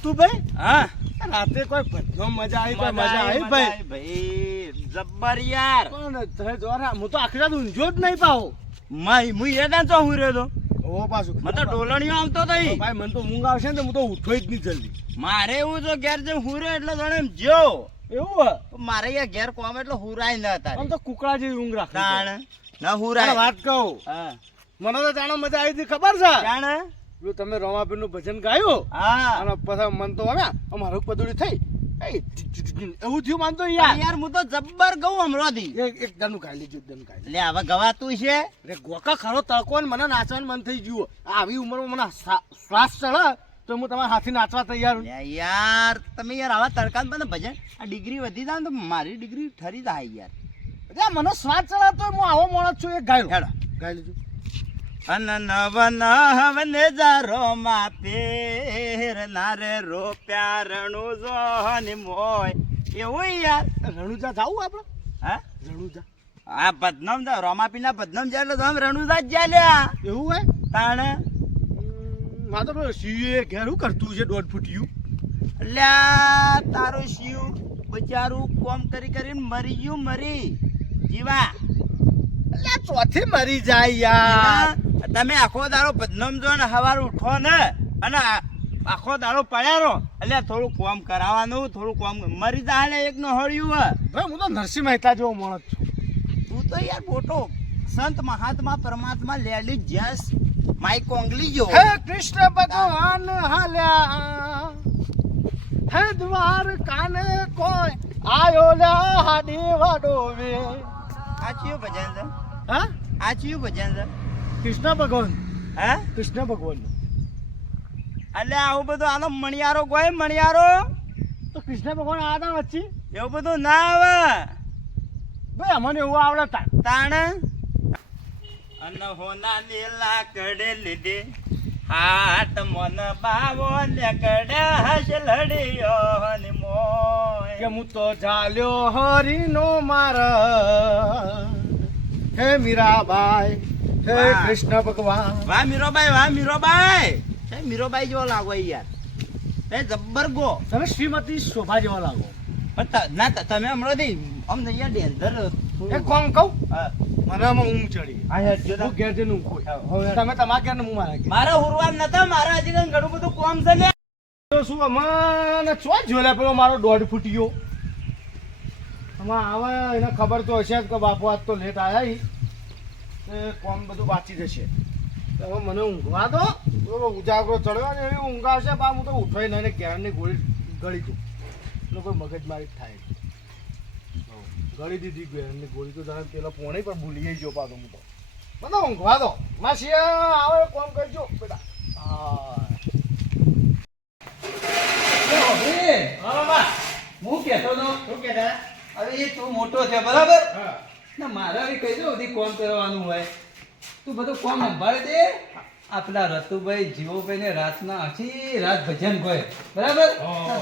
રતુભાઈ હા રાતે કોઈ ભજનો મજા આવી કોઈ મજા આવી ભાઈ ભાઈ જબ્બર યાર પણ તમે જોરા હું તો આખી રાત ઊંઝો જ નહીં પાહો હું એડા તો હું રહ્યો તો ઓ પાછું મને તો ડોલણીઓ આવતો તઈ ભાઈ મને તો ઊંઘ આવશે ને હું તો ઉઠો જ નહીં જલ્દી મારે એવું તો ઘેર જે હું રહ્યો એટલે જાણે એમ જો એવું હે મારે યાર ઘેર કોમ એટલે હુરાય ન હતા આમ તો કુકડા જેવી ઊંઘ રાખે તાણ ના અરે હુરાય વાત કહું હા મને તો જાણો મજા આવી હતી ખબર છે તાણ જો તમે રમાપીર નું ભજન ગાયું હા અને પછી મન તો હવે અમારું પદુડી થઈ એવું થયું માનતો યાર યાર હું તો જબ્બર ગઉં હમણાંથી એક દાનું ખાઈ લીધું એકદમ ખાઈ એટલે હવે ગવાતું છે રે ગોકા ખરો તડકો ને મને નાચવાનું મન થઈ ગયું આવી ઉંમરમાં મને શ્વાસ ચડે તો હું તમારા હાથી નાચવા તૈયાર છું. યાર તમે યાર આવા તડકા મને ભજન આ ડિગ્રી વધી જાય ને તો મારી ડિગ્રી ઠરી જાય યાર અરે મને શ્વાસ ચડે તો હું આવો માણસ છું એક ગાયું હેડો ગાઈ લીધું અન નવન હવને જારો માં પેર નારે રો પ્યારણું જોહની મોય એવું યાર રણુજા જાવું આપણે હા રણુજા આ બદનામ જા રોમાપીના બદનામ જાય એટલે તો આમ રણુજા જ જાય લ્યા એવું હોય તાણે મારે તો પેલો સીએ ઘેર શું કરતું છે 1.5 ફૂટિયું લ્યા તારું શિવ બચારું કોમ કરી કરીને મરી ગયું મરી જીવા એટલે ચોથી મરી જાય યાર તમે આખો દાડો બદનામ જો ને સવાર ઉઠો ને અને આખો દાડો પડ્યા રહો એટલે થોડું કોમ કરાવવાનું થોડું કોમ મરી જાય એક નો હળ્યું હે ભાઈ હું તો નરસિંહ મહેતા જેવો માણસ છું તું તો યાર મોટો સંત મહાત્મા પરમાત્મા લેડી જેસ માઈ કોંગલી જો હે કૃષ્ણ ભગવાન હાલ્યા હે દ્વાર કાને કોઈ આયો લ્યા હાડી વાડોવે આ ચિયું ભજન છે હા આ ચિયું ભજન છે કૃષ્ણ ભગવાન હે કૃષ્ણ ભગવાન એટલે આવું બધું આનો મણિયારો ગોય મણિયારો તો કૃષ્ણ ભગવાન આદા વચ્ચે એવું બધું ના આવે ભાઈ અમને એવું આવડે તાણ અન હોના લીલા કડે લીધે હાટ મન બાવો ને કડે હસ લડિયો ને મોય કે હું તો ચાલ્યો હરીનો માર હે મીરાબાઈ હે વાહ. કૃષ્ણ ભગવાન વાહ મીરોબાઈ એ મીરોબાઈ જેવો લાગો યાર એ જબ્બર ગો તમે શ્રીમતી શોભા જેવા લાગો ના તમે હમણાંથી અમને યાર ડેન્જર એક કોમ કહું હા મને આમાં ઊંઘ ચડી આ હેડ જો હું ઘેર જઈને ઊંઘું. તમે તમારા ઘેર ને હું મારા ઘેર મારા હુરવાન નતા મારા હજી કઈ ઘણું બધું કોમ છે લે તો શું મને ચો જોલે પેલો મારો 1.5 ફૂટિયો આમાં આવે એને ખબર તો હશે જ કે બાપુ આજ તો લેટ આવ્યા ઈ. તે કોમ બધું બાકી જશે તો હવે મને ઊંઘવા દો બરોબર ઉજાગરો ચડ્યો ને એવી ઊંઘ આવશે બા હું તો ઉઠાઈ નહીં ઘેરની ગોળી ગળી દઉં એટલે કોઈ મગજમારી જ થાય નહીં. ગળી દીધી ઘેરની ગોળી તો જાણે પેલો પોણી પણ ભૂલી ગયો પાછો હું તો મને ઊંઘવા દો માસી આવે કોમ કરજો બેટા હા હું કહેતો તો શું કહેતા હવે એ તું મોટો છે બરાબર હા ને મારા બી કહી દો બધી કોમ કરવાનું હોય તું બધું કોમ સંભાળી દે આપણા રતુભાઈ જીવોભાઈ ને રાતના આખી રાત ભજન ગોય બરાબર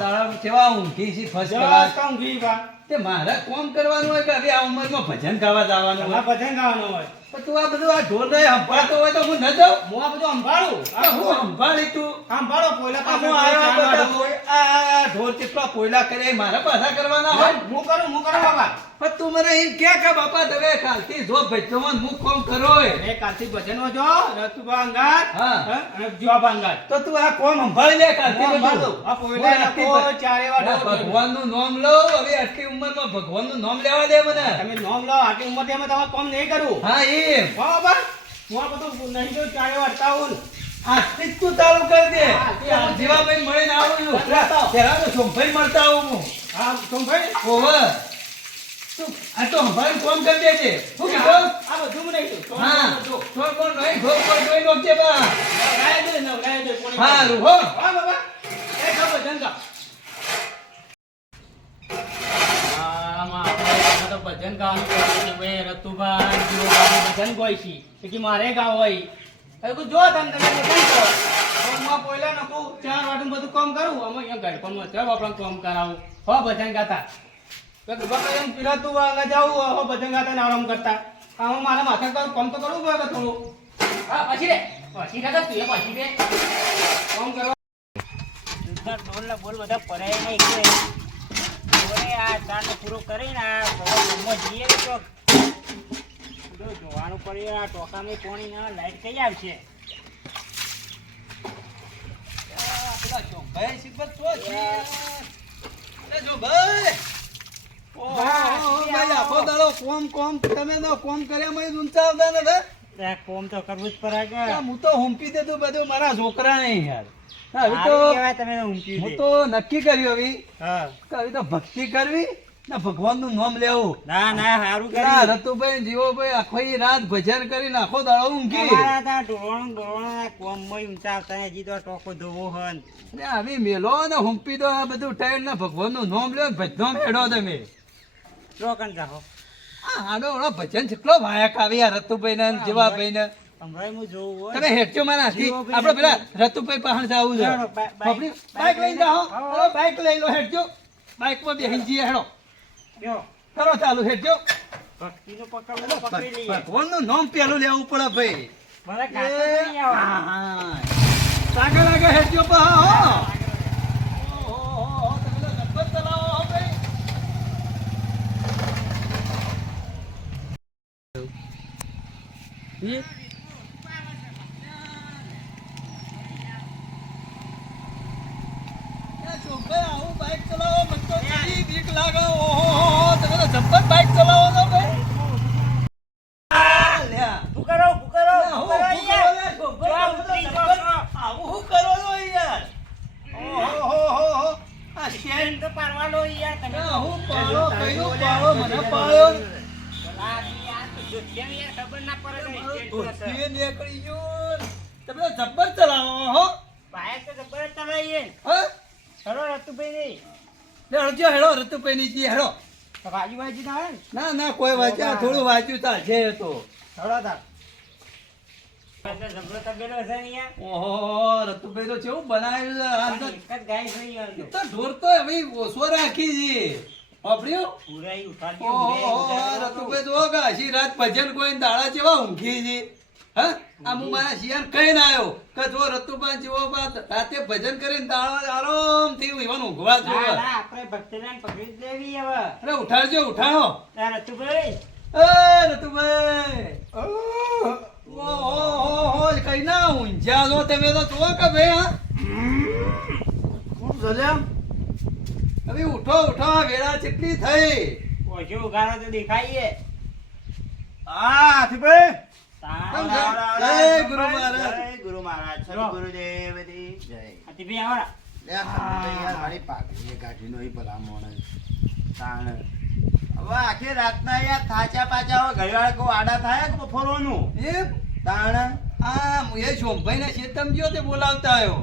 દાડા કેવા ઊંઘી છે ફર્સ્ટ ક્લાસ તે મારા કોમ કરવાનું હોય કે હવે આ ઉંમરમાં ભજન ગાવા જવાનું હોય ભજન ગાવાનું હોય પણ તું આ બધું આ ઢોર ને સંભાળતો હોય તો હું ન જાઉં હું આ બધું સંભાળું આ હું સંભાળી તું સંભાળો પોયલા આ હું આવ્યા બધા આ ઢોર કેટલા પોયલા કરે મારા પાછા કરવાના હોય હું કરું બાબા પણ તું મને એમ કે બાપા તમે કાલથી જો ભજનમાં હું કોમ કરો એ કાલથી ભજન જો રતુભા અંગાત હા. અને જોબા અંગાત તો તું આ કોમ સંભાળી લે કાલથી બધું. આ પોયલા હું આટલી નાખો, ચારે વાર ઢોર. ભગવાનનું નામ લો હવે આટલી ઉંમરમાં ભગવાનનું નામ લેવા દે મને તમે નોમ લો આટલી ઉંમર થી અમે તમારે કોમ નહીં કરું હા એમ બાબા હું આ બધું નહીં જો ચારે વાર તાઉન આજથી જ તું ચાલુ કરી દે હા, તે હું જીવાભાઈ મળીને આવું છું પેલા તો સોમભાઈ મળતા આવું હું હા સોમભાઈ ઓવે તું આ તો સંભાળી કોમ કરી દેજે શું કીધું આ બધું હું નહીં જોઉં. હા જો થોડ કોણ નહીં થોડ કોણ જોઈ નોખજે બા નવરાય દે, નવરાય દે, કોણી હારું હો હા બાબા એ ગા ભજન ગા આમાં આપણે તો ભજન ગાવાનું કહ્યું છે ભાઈ રતુભાઈ જીવોભાઈ ભજન ગોય છે કે મારે ગાવ હોય હવે તું જો તમે ભજન કરો હું પોયલા નકું 4 વાટું બધું કામ કરું અમે અહીંયા ગડપણમાં ચા બાપડા કામ કરાવું હો ભજન ગાતા તો બાપા એમ પીરાતું વાગા જાવું હો ભજન ગાતા ને આરામ કરતા આમાં મારા માથા પર કામ તો કરવું પડે થોડું હા પછી રે પછી કાકા તું પછી રે કામ કરવા બધા ડોલના બોલ બધા પરાય નહીં કે ઓરે આ ચારને પૂરો કરીને આ ગામમાં જઈએ ને તો બધું જોવાનું પડે આ ટોકામાં પાણી ના લાઈટ કઈ આવશે પેલા જોભાઈ શીખબર છો છે અરે જોભાઈ ઓહો ભાઈ આખો દાડો કોમ તમે તો કોમ કર્યા મય ઊંચા આવતા ને આ કોમ તો કરવું જ પડે કે હું તો હુંપી દેતું બધું મારા છોકરા નહીં યાર હવે તો આવી કહેવાય તમે ઊંઘી હું તો નક્કી કર્યું હવે હા કે હવે તો ભક્તિ કરવી ને ભગવાનનું નામ લેવું ના ના સારું ના કર્યું રતુભાઈ જીવોભાઈ આખો રાત ભજન કરીને આખો દાડો ઊંઘી તમારા ત્યાં ડોળણ કોમમાં ઊંચા આવતા ને હજી તો ટોકો ધોવો હન ને આવી મેલો ને હુંપી દો આ બધું ટાઈમ ને ભગવાનનું નામ લ્યો ને ભજનો મેળો તમે રોકન જાહો આ હાડો ઓળો ભજન કેટલો વાયક આવી આ રતુભાઈ ને જીવાભાઈ ને હમણાં હું જોવું હોય તમે હેઠજો મારા હાથી આપણે પેલા રતુભાઈ પાસે જવું છે હેડો, બાઈક લઈ જાઓ હેડો, બાઈક લઈ લો હેઠજો બાઈક માં બેહીને જઈએ હેડો લ્યો, કરો ચાલુ હેઠજો ભક્તિનું પકડવું પકડી લઈએ ભગવાનનું નામ પેલું લેવું પડે ભાઈ મને કાંટો તો નહીં આવડે. આગળ આગળ હેઠજો પા હો ઓહો તમે તો જબ્બર ચલાવો હો ભાઈ આવું બાઈક ચલાવો મને તો કેવી બીક લાગે ઓહો તમે તો જબ્બર બાઈક ચલાવો છો ભાઈ લ્યા શું કરો શું કરો હું શું કરો કરો યાર? લે જો છોકરા ઉતરી જાઓ છો. આવું હું કરો છો યાર ઓહો આ શેન તો પાડવાનો યાર તમે ના, હું પાડો કયું પાડો મને પાડ્યો આ યાર તો જોત્યાને યાર ખબર ના પડે કે સ્ટેટ પર છે. ધોતીએ નીકળી ગયો તમે તો જબ્બર ચલાવો હો બાઈક તો જબર જ ચલાવીએ ને. હા હેડો રતુભાઈ લે હળજો હેડો રતુભાઈ ની જી હેડો તો બાજુ બાજુ ના આવે ને ના ના કોઈ વાંચ્યા થોડું વાંચ્યું ચાલશે એ તો હેડો તાર એટલે જબરો તબેલો છે ને યાર ઓહો રતુભાઈ તો કેવું બનાવ્યું છે આમ તો એક જ ગાય થઈ યાર એ તો ઢોર તો હવે ઓછો રાખી છે વાપર્યું ઉરાઈ ઉઠાડ્યો ઓહો રતુભાઈ તો કે આશી રાત ભજન કોઈ દાડા જેવા ઊંઘી છે હા આ હું મારા શિયાળ કઈ ના આવ્યો કે જો રતુભાઈ જેવો બાદ રાતે ભજન કરીને દાડા આરામથી ઈવન ઊંઘવા જો ના ના આપણે ભક્તિલાલ પકડી જ લેવી હવે અરે ઉઠાડજો ઉઠાડો તાર રતુભાઈ એ રતુભાઈ ઓહો કઈ ના ઊંઝ્યા છો તમે તો જુઓ કે ભાઈ હા શું જલ્યા હવે ઉઠો ઉઠો વેળા કેટલી થઈ ઓછો ઉઘાડો તો દેખાઈએ હા હાથીભાઈ કેમ છે? તાણ જય ગુરુ મહારાજ જય ગુરુ મહારાજ સદગુરુ ગુરુદેવ દી જય હાથીભાઈ આવડા લે આ તમે તો યાર મારી પાઘડીએ કાઢી નો ભલા મોણસ તાણ હવે આખી રાતના યાર થાચા પાચા હોય ઘડીવાર કો આડા થાય કે બફોરવાનું એમ તાણ આ એ શોભાઈ ના શેતમ ગયો તે બોલાવતા આવ્યો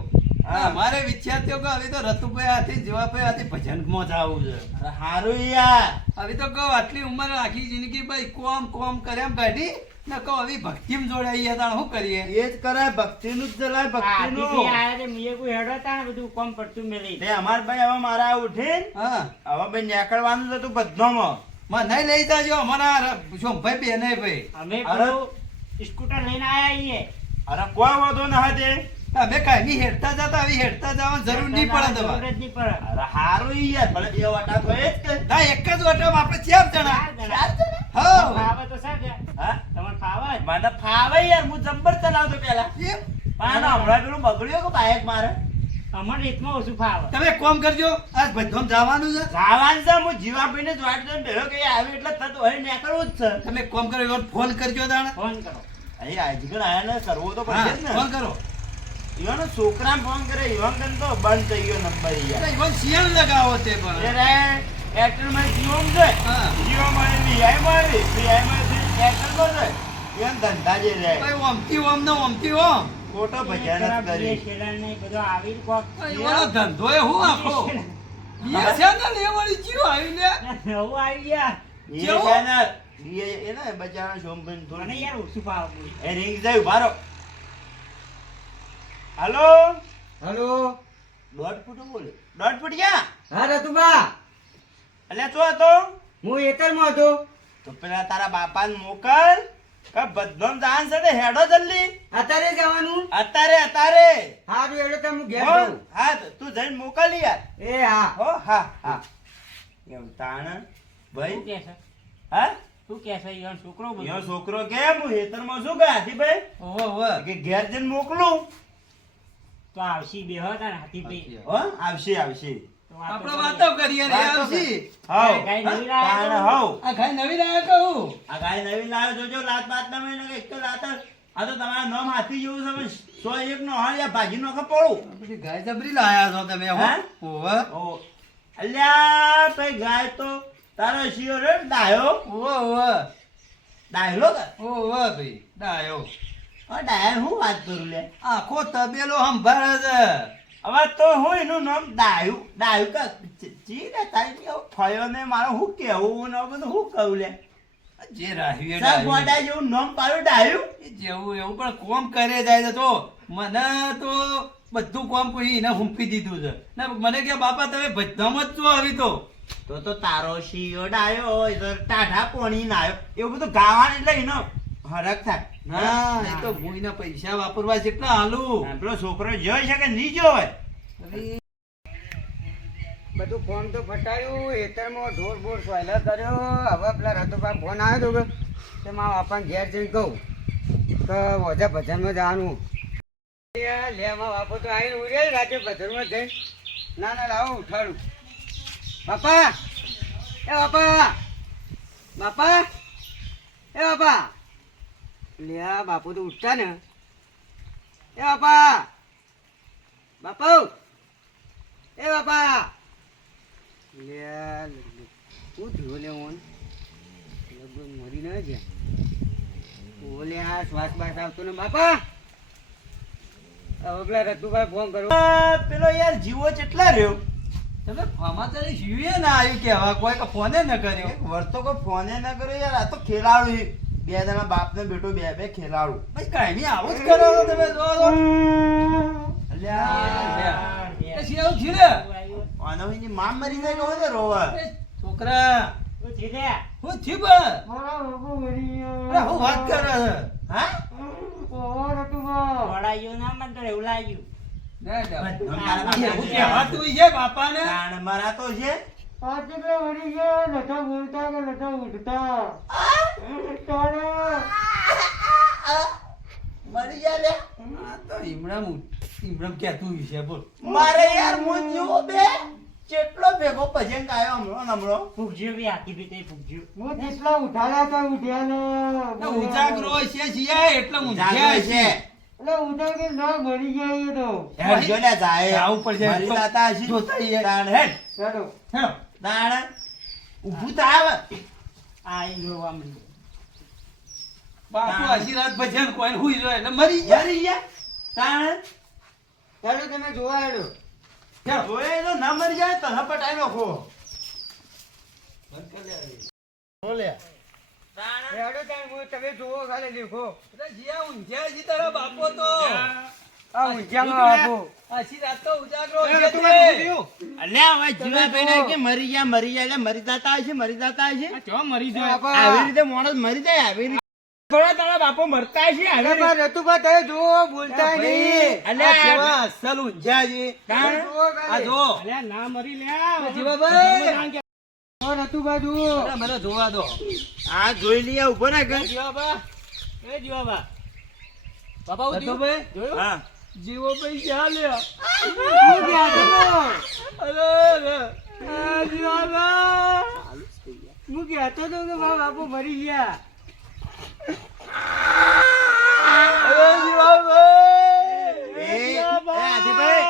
હા મારે વિચારતો કે હવે તો રતુભાઈ હાથી જવાભાઈ હાથી ભજનમાં જવું છે અરે હારું યાર હવે તો કહો આટલી ઉંમર આખી જિંદગી ભાઈ કોમ કર્યા કાઢી ને કહો હવે ભક્તિમાં જોડાઈએ તાણ શું કરીએ એ જ કરાય ભક્તિનું જ ચલાય હાથીભાઈ ભક્તિનું આયા તે મીએ કોઈ હેડો તા ને બધું કોમ પડતું મેલી તે અમાર ભાઈ હવે મારા ઉઠીને હા હવે ભાઈ નીકળવાનું જ હતું બધામાં મને લઈ જાજો અમારા શોભાઈ બેને ભાઈ અમે અરે. પેલું સ્કૂટર લઈને આયા છીએ અરે કોઈ વાંધો ના હતે અમે કાંઈ હેડતા જતા હવે હેડતા જવાની જરૂર નહીં પડે જરૂર તમારે જ નહીં પડે અરે હારું ઈ યાર ભલે બે વાટા તો એ જ કે ના એક જ ઓટોમાં આપણે ચાર જણા ચાર જણા? હા ફાવે તો સાચે હા તમને ફાવે જ? મને ફાવે યાર હું જબ્બર ચલાવતો પેલા એમ? પણ હમણાં પેલું બગડ્યો કે બાઈક મારે અમારે રીતમાં ઓછું ફાવે તમે એક કામ કરજો આજ ભજનમાં જવાનું છે જવાનું છે હું જીવાભાઈને જ વાટ જોઈને બેઠો કે આવે એટલે થતું હોય નીકળવું જ છે તમે એક કામ કરો એવો ફોન કરજો તાણે ફોન કરો અહીં આજકલ આયા ને કરવો તો હા પડશે જ ફોન ને કરો ઈવાનો છોકરાને ફોન કરે ઈવાન તો બંધ થઈ ગયો નંબર યાર ઈવન શિયાળ લગાવો તે પણ ત્યારે એરટેલ માં જીઓમ છે હા જીઓ માં વીઆઈ માં વીઆઈ માં એરટેલ માં છે ઈવન ધંધા જે રહે ભાઈ ઓમથી ઓમ ને ઓમથી ઓમ ખોટો ભજન જ કરી બધું આવી કોક ઈવાનો ધંધો એ હું આખો ઈએ છે ને લેવડી જીવ આવી લે નવું આવી ગયા એ જેવો? છે ને એ ને બચારા શોમબેન મને થોડી યાર ઓછું ફાવે એ રિંગ જાય ઉભા રહો હાલો હેલો દોઢ ફૂટ બોલે દોઢ ફૂટ ક્યાં હા રતુબા એટલે શું હતો હું એતરમાં હતો તો પેલા તારા બાપાને મોકલ કા બદનામ જાન છે ને હેડો જલ્દી અત્યારે જવાનું અત્યારે હારું એડો તો હું ઘેર હો, જાઉં હા તું જઈને મોકલી યાર એ હા હો હા એમ તાણ ભાઈ શું કે છે હા શું કે છે ઈયોનો છોકરો બધો? યો છોકરો કેમ હું હેતરમાં શું ગયા હાથીભાઈ ઓહો ઓહો કે ઘેર જઈને મોકલું તો આવશી બેહો તા ને હાથીભાઈ. હો આવશે તો વાતો આપણે કરીએ. વાતો કરીએ ને વાતો આવશી હાઉ ગાય નવી તાણ લાવ્યા હાઉ આ ખાઈ નવી લાયા કહું આ ગાય નવી લાવ્યો જોજો લાત બાત તમે ને એક તો લાત આ તો તમારા નામ હાથી જેવું છે પણ 101 નો હાલ ભાજી નો ખપોળું બધી ગાય જબરી લાયા છો તમે હો હા? ઓહો ઓ અલ્યા ભાઈ ગાય તો તારો શિયો રે ડાયો ઓહો ઓહો ડાયલો કે ઓહો ભાઈ ડાયો ડાયર હું વાત કરું લે આખો તબેલો સંભાળે છે હવે તો હું એનું નામ ડાયું કે ચી રે તારી ફયો ને મારે હું કેવું ને બધું હું કહું લે જે રાહ્યું એ સા ડાહ્યું. ગોડા જેવું નામ પાડ્યું ડાયું એ જેવું એવું પણ કોમ કરે જાય છે તો મને તો બધું કોમ કોઈ એને હુંફી દીધું છે ને મને કે બાપા તમે બધામાં જ છો આવી તો તારો શિયો ડાયો હોય તો ટાઢા પોણી ના આવ્યો એવું બધું ગાવાનું એટલે એનો હરક થાય ના એ તો ભૂઈના પૈસા વાપરવા જેટલા હાલું પેલો છોકરો જોઈ છે કે નહીં જોય બધું ફોન તો ફટાયું એતરમાં ઢોર બોર સોયલા કર્યો હવે પેલા રતુભા ફોન આવ્યો હતો કે મારા બાપાને ઘેર જઈને કહું કે ઓજા ભજનમાં જવાનું લે મારા બાપો તો આવીને ઉડ્યા રાતે ભજનમાં જઈને ના લાવો ઉઠાડું બાપા એ બાપા બાપા એ બાપા લે આ બાપુ તો ઉઠતા ને એ બાપા બાપા એ બાપા લે હું થયું લે ઓન લગભગ મરી ન ગયા ઓલે આ શ્વાસ બાસ આવતો ને બાપા હવે પેલા રતુભાઈ ફોન કરો પેલો યાર જીવો કેટલા રહ્યો તમે સમાચાર જીવીએ ના આવ્યું કે હવે કોઈ કે ફોને ન કર્યો એક વર્ષ તો કોઈ ફોને ના કર્યો યાર આ તો ખેલાડું છે. બે જણા બાપ ને બેટો બે ખેલાડું ભાઈ કાંઈ નહીં આવું જ કરો છો તમે જો જો. અલ્યા એ શિયાળ થયું ને આનો એની માં મરી જાય કહો ને રોવા એ છોકરા શું થયું લે? હું થયું બસ મારા બાપુ મરી અરે હું વાત કરે છે હા વળાયું ના મને તો એવું લાગ્યું. ના, ના. મારા બાપા એવું કહેવાતું છે બાપાને તાણ મારા તો છે મરી ગયા નતા બોલતા કે નતા ઉઠતા મરી જાય લે આ તો ઈમરામ કહેતું છે બોલ મારે યાર હું જીવો બે કેટલો ભેગો ભજન ગાયો હમણો ફૂગજ્યો બી હાથીભાઈ તે ફૂગજ્યો. હું જેટલા ઉઠાડ્યા તો ઉઠ્યા તો ઉજાગરો છે શિયા એટલે ઊંઝ્યા જાગે છે છે એટલે ઉઠા ના મરી ગયા એ તો હેડ જો લે જાય જાવું પડશે. મરી જાતા હશે જોતા હઈએ. તાણ હેડ ચાલો હેલો. તાણ ઊભું થાવ આ ઈ જોવા મળ્યું. બાપુ આખી રાત ભજન કોઈ હુઈ જાય એટલે મરી જાય મરી ગયા તાણ ચાલો તમે જોવા હેડો ઓય તો ના મરી જાય તો હપટાઈ નાખો બોલે હેડો તાણ હું તમે જોવો ખાલી દેખો એટલે જીયા ઊંઝ્યા છે તારા બાપો તો આ ઊંચામાં બાપુ આખી રાત તો ઉજાગરો છે તે. અલ્યા હવે જીવા ભાઈ કે મરી ગયા એટલે મરી જાતા હશે બાપા આવી રીતે માણસ મરી જાય આવી રીતે થોડા તારા બાપો મરતા હશે આવી રીતે રતુભા તમે જોવો બોલતા નહીં આ કેવા અસલ ઊંઝ્યા છે જોવો આ ખાલી. જો ના મરી લે જીવાભાઈ ઓ રતુભા જુઓ અરે મને જોવા દો આ જોઈ લઈએ ઉભો ને કઈ બાપા ભાઈ હા જીવો ભાઈ ક્યાં લ્યા હું ગયા છો? અરે અરે આ જીવાબા. હું કહેતો હતો કે મારા બાપુ મરી ગયા અરે જીવાભાઈ એ આજીભાઈ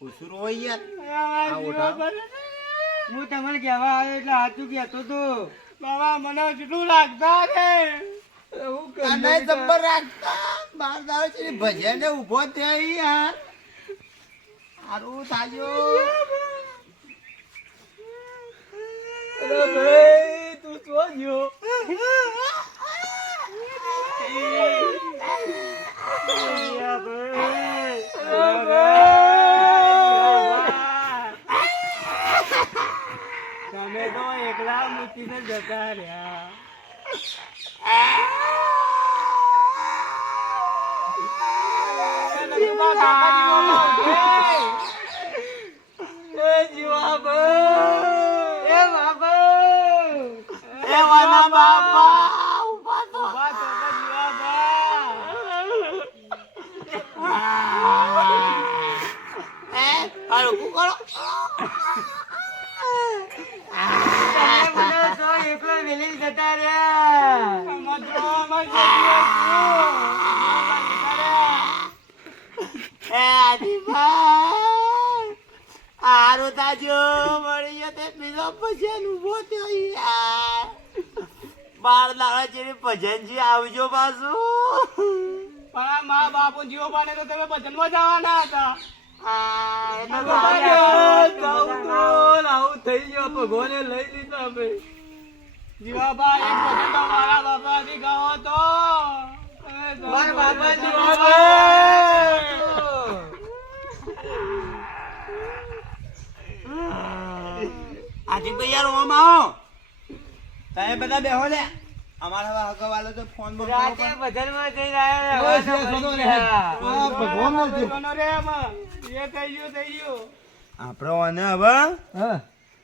ઉસુરો હોય યાર આ ઓઢા હું તમને કહેવા આવ્યો એટલે સાચું કહેતો હતો બાબા મને કેટલું લાગતા રે એવું કાના જબ્બર રાખતા બાર દાડે છે ભજન ઉભો થયા યાર હારું થાજો અરે ભાઈ તું તો ગયો તમે તો એકલા મૂકીને જતા રહ્યા હારું તાજો મળી ગયો તે બીજો ભજન ઉભો થયો યાર. 12 દાડા જેવી ભજનજી આવજો પાછું. પણ આ મા બાપુ જીવો પાને તો તમે ભજનમાં જવાના હતા. આવું થઈ ગયો ભગવાને લઈ લીધા ભાઈ. જીવાબા એક ભજન તો મારા બાપાથી ગાવો તો. મારા બાપા આજે તો યાર ઓમ આવો તમે બધા બેહો લે. અમારા હવે હગવાલો તો ફોન બોલ રાતે ભજનમાં જઈને આવ્યા. ભગવાન રે આમાં એ થઈ ગયું. આપણો અને હવે હા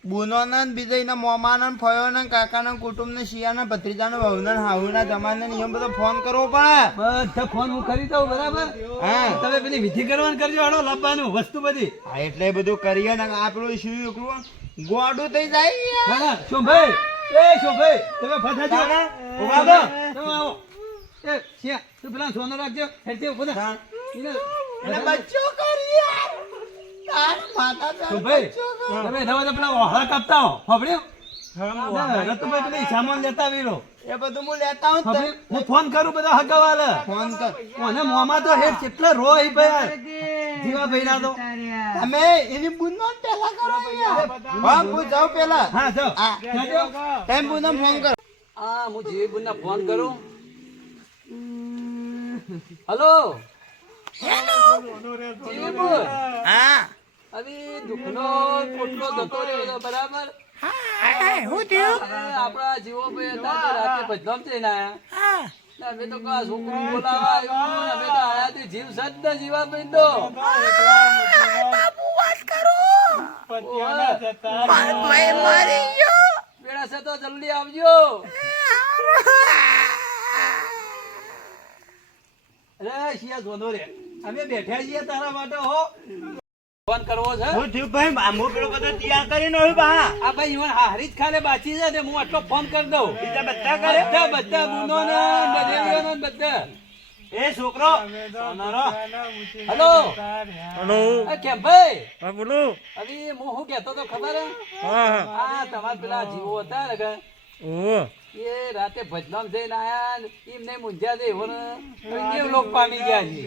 બુનોના બીજા મોમાના ફયોના કાકાના કુટુંબને શિયાના ભત્રીજાના વહુના હાહુના જમાના નિયમ બધો ફોન કરવો પડે. બધા ફોન હું કરી દઉં બરાબર. હા તમે પેલી વિધિ કરવાનું કરજો. હાલો લાવવાનું વસ્તુ બધી. હા એટલે બધું કરીએ ને આપણું શું એકલું ગોડું થઈ જાય યાર. ના ના શોભાઈ શોભાઈ તમે ફસાજો. ઉભા થો. તમે આવો. એ શિયા તું પેલા સોનો રાખજો. હેડતી ઉભો થા. એટલે બચ્ચો કરી યાર. તાર માતા તાર શોભાઈ બચ્ચો કર. તમે નવા પેલા ઓહળા કાપતા હો ફબડ્યો. રતુભાઈ પેલી સામાન લેતા આવીરો. એ બધું હું લેતા હું જ ફબડ્યો? હું ફોન કરું બધા હગાવાલે. ફોન કર. મને મોમાં તો હેડ કેટલા રોય ભાઈ જીવા ભાઈ ના તો. તમે એની બુનનો પેલા કરો યાર. હા હું જાઉં પેલા. હા જાઓ. હા જાજો. ટાઈમ બુનનો ફોન કર. હા હું જીવીબુન ના ફોન કરું. હલો જીવીબુન હા હવે દુખનો પોટલો જતો રહ્યો તો બરાબર. આપડા જીવો ભાઈ હતા તે રાતે ભજનામ જઈને આયા. અમે તો કા છોકરું બોલાવા આવ્યું ને અમે તો આયા તે જીવ સદ ને જીવા ભાઈ તો વેળા છે તો જલ્દી આવજો. અરે શિયા જોનો રે અમે બેઠા છીએ તારા માટે હો. ફોન કરવો છે. હું થયું ભાઈ આમો પેલો બધો તૈયાર કરીને આવ્યો બા. આ ભાઈ ઈવન હારી જ ખાલે બાચી છે ને હું આટલો ફોન કરી દઉં. બીજા બધા કરે. બધા બુનો ને બદેવીઓ ને બધા. એ છોકરો સોનારો. હલો હલો એ કેમ ભાઈ હા બોલો. હવે હું શું કહેતો તો ખબર હે? હા આ તમારા પેલા જીવો હતા ને કે ઓ એ રાતે ભજનામ જઈને આયા ને એમને મૂંઝ્યા છે એવો ને દેવ લોક પામી ગયા છે.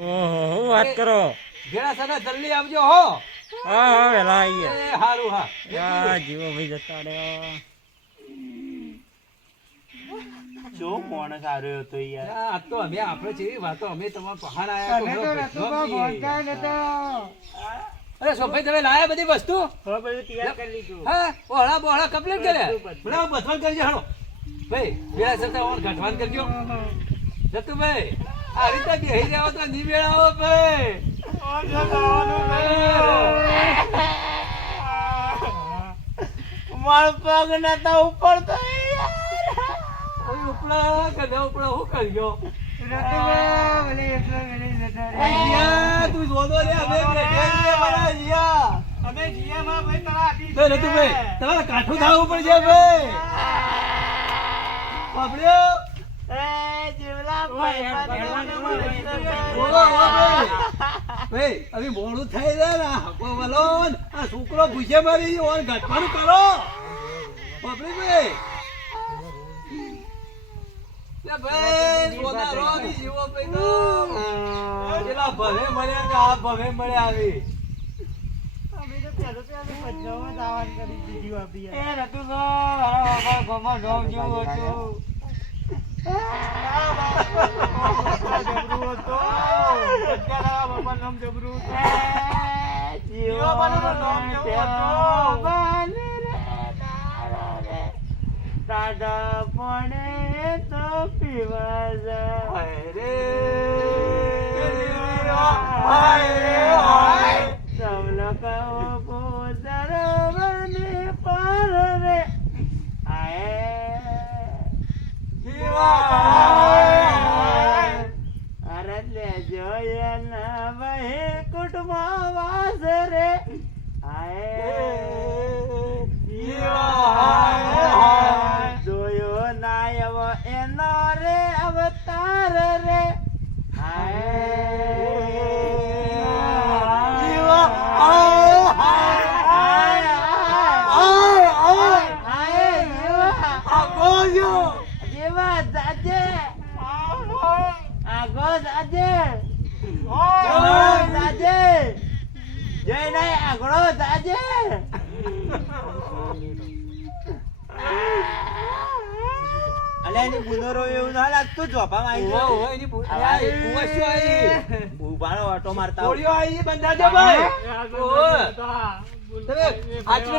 ઓહો વાત કરો. ભેળા સાથે જલ્દી આવજો હો. હા હા વેલા આવીએ. એ હારું હા. આ જીવો ભાઈ જતા રહ્યા. જો માણસ આવ્યો હતો યાર. આ તો અમે આપણે જેવી વાતો અમે તમારા પહાડ આયા તો બધો ભજનામ છીએ. અરે સોભાઈ તમે લાયા બધી વસ્તુ. હવે બધું તૈયાર કરી લીધું. હા ઓહળા બોહળા કમ્પ્લીટ કર્યા. બોલાવો બસવાન કરજો હાલો ભાઈ. ભેળા સાથે ઓન ઘટવાન કરજો જતુભાઈ. આ રીતે બેહી જાવ તો નહીં મેળાવો ભાઈ. મારો પગ નતા ઉપર તો ઉપલા કદા ઉપલા હું કરજો. અయ్યા તું જોતો રે અમે બેઠા છીએ મારા અయ్યા. અમે જીયામાં ભાઈ તારા આટી તો રતુભાઈ તમારે કાઠું થાવું પડશે ભાઈ. બાપડ્યો બોલો ભાઈ. ભાઈ હવે મોડું થઈ જાય ને હાકો વાલો ને આ છોકરો ભૂસે મારી ઓન ઘટવાનું કરો બાપડી ભાઈ. લે ભાઈ સોના રોગ જીવો ભાઈ તો પેલા ભવે મળ્યા કે આ ભવે મળ્યા આવી. ટાઢા પડે તો પીવા જાય સબ લોકો પોતરો બને પર રે અરે લેજો એના ભાઈ કુટુંબમાં વાસ રે જોયો નાયવ એનો રે અવતાર રે જેવા જાજે આગો જાજે જાજે જય નહીં આગળો જાજે અલે એની ગુનરો એવું ના લાગતું ચોપામાં ઉભાનો ઓટો મારતા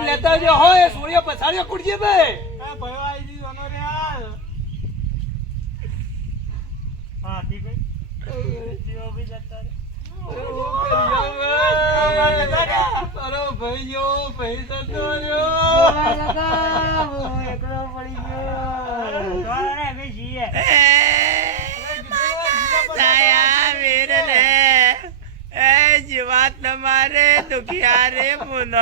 લેતા જો હોય સોળિયો પછાડ્યો કુડજે ભાઈ હા ઠીક ભાઈ જીવો બી જતા રે તમારે દુખિયા રે પુનઃ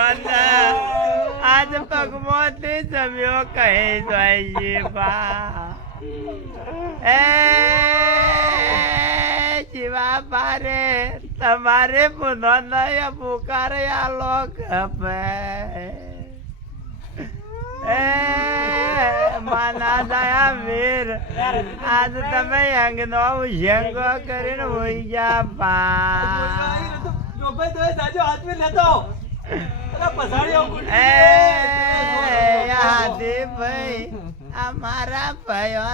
આજ પગમોથી જમ્યો કહે જાય બા એ જીવા પારે તમારે પુનઃ નય પુકારે આ લોક હપે એ માના દયા વીર આજ તમે અંગનો ઉજંગો કરીને હોઈ જા પા અમારા ભાઈઓ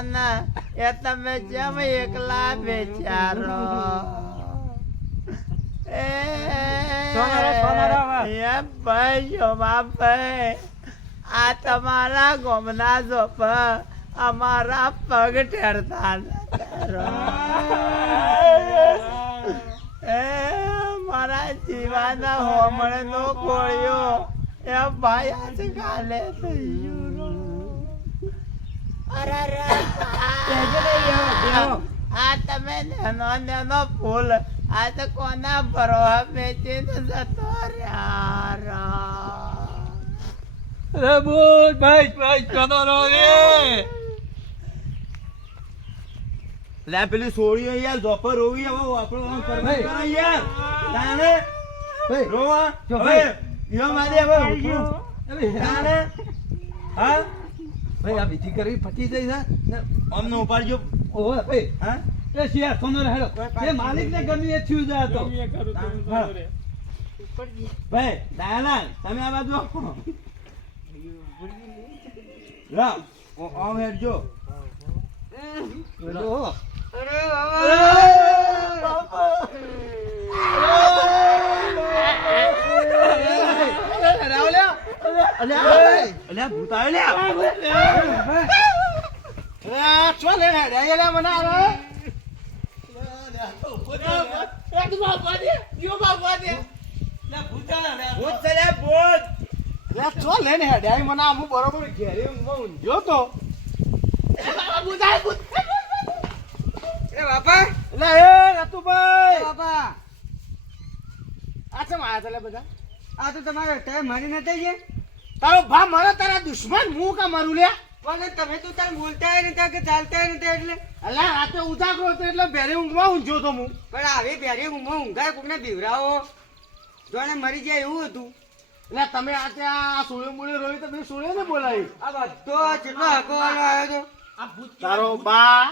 એ તમે જેમ એકલા બેચારો ભાઈ આ તમારા ગોમના જોપ અમારા પગ ઠેરતા મારા જીવાના હોમણે નો કોળ્યો એ ભાઈ આજ કાલે આ તમે નેનો ફૂલ આ તો કોના ભરોહા વેચીને જતો રહ્યા લે પેલી સોળીઓ યાર જોપર રોવી હવે આપણો આમ કરવા કરો યાર તાણે રોવા હવે યો મારી હવે તાણે હા ભાઈ આ વિધિ કરી ફટી જાય છે અમને ઉપાડજો ઓહો ભાઈ હા એ શિયાર સોનો હેડો એ માલિક ને ગમી એ થયું જાય તો ભાઈ દાયલા તમે આ બાજુ રા ઓમ હેડજો ઓહો બરોબર ઘેરે ઊંઘ્યો તો એ બાપા એટલે એ રતુભાઈ બાપા આ છે માયા તલે બધા આ તો તમારો ટાઈમ મારી નથી છે તારો ભા મારો તારા દુશ્મન હું કા મારું લ્યા પણ તમે તો તાર બોલતા નતા કે ચાલતા નતા એટલે અલ્યા રાતે ઉજાગરો હતો એટલે ભેરે ઊંઘમાં ઊંઘ્યો તો હું પણ આવી પ્યારી ઊંઘાય કોકને બીવરાવો જોને મરી જાય એવું હતું એટલે તમે આ ત્યાં સોળે મોળે રોઈ તો મેં સોળે ને બોલાવી આ બધો કેટલો હકવાનો આવ્યો તો તારો બા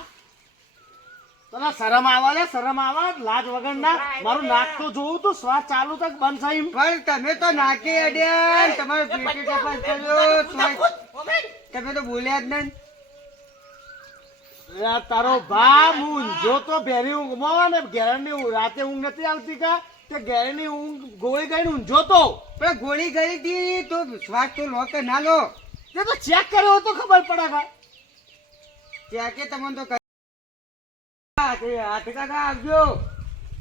તને શરમ આવા લે શરમ આવા લાજ વગર ના મારું નાક તો જોવું તું શ્વાસ ચાલુ તક બંધ થઈ પણ તમે તો નાકે અડ્યા ને તમારો પેટે તપાસ કર્યો તોય તમે તો બોલ્યા જ નહીં તારો ભા હું ઊંઘ્યો તો ભેરી ઊંઘમાં ને ઘેરની રાતે ઊંઘ નથી આવતી કા તે ઘેરની ઊંઘ ગોળી ગઈને ઊંઘ્યો તો પણ ગોળી ગઈ હતી તો શ્વાસ તો લો કે ના લો તે તો ચેક કર્યો તો ખબર પડે કા ચેકે તમને તો કહી હાથ કાકા આવજો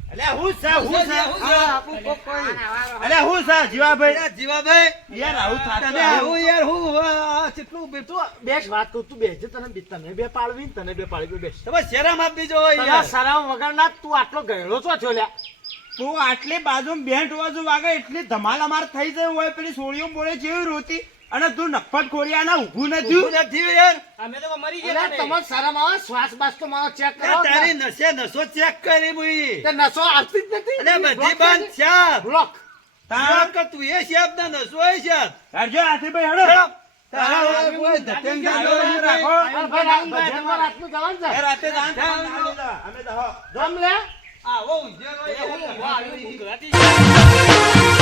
અલ્યા હું છે હા, આપણું કોક કોઈ અલ્યા હું છે જીવાભાઈ જીવાભાઈ યાર આવું થાતું તને આવું યાર હું કેટલું બેઠું બેસ વાત કરું તું બેસજે તને બે પાડવી ને તને બે પાડવી બેસ તમે શેરામ આપી જો તને યાર સરાવ વગરના તું આટલો ગયેલો છો છો લ્યા તું આટલી બાજુ બેન્ટ બાજુ વાગે એટલી ધમાલ અમાર થઈ જાય હોય પેલી સોળીઓ બોલે જેવી રોતી અને તું નફત ખોરિયાના ઊભું નથી ઊભું નથી યાર અમે તો મરી એટલે તમારે શરમ આવે શ્વાસ બાસ તો મારો ચેક કરો આ તારી નસો ચેક કરી મુઈ તે નસો આવતી જ નથી અરે બધી બંધ શાપ બ્લોક શાપ કે તું એ શાપ ના નસો એ શાપ કાઢજો હાથીભાઈ હેડો તારા કોઈ ધતેન ગાલો રાખો ભાઈ તમારે રાતનું જવાનું છે એ રાતે અમે તો જમ લે આવો ઉજ્જૈન ગયા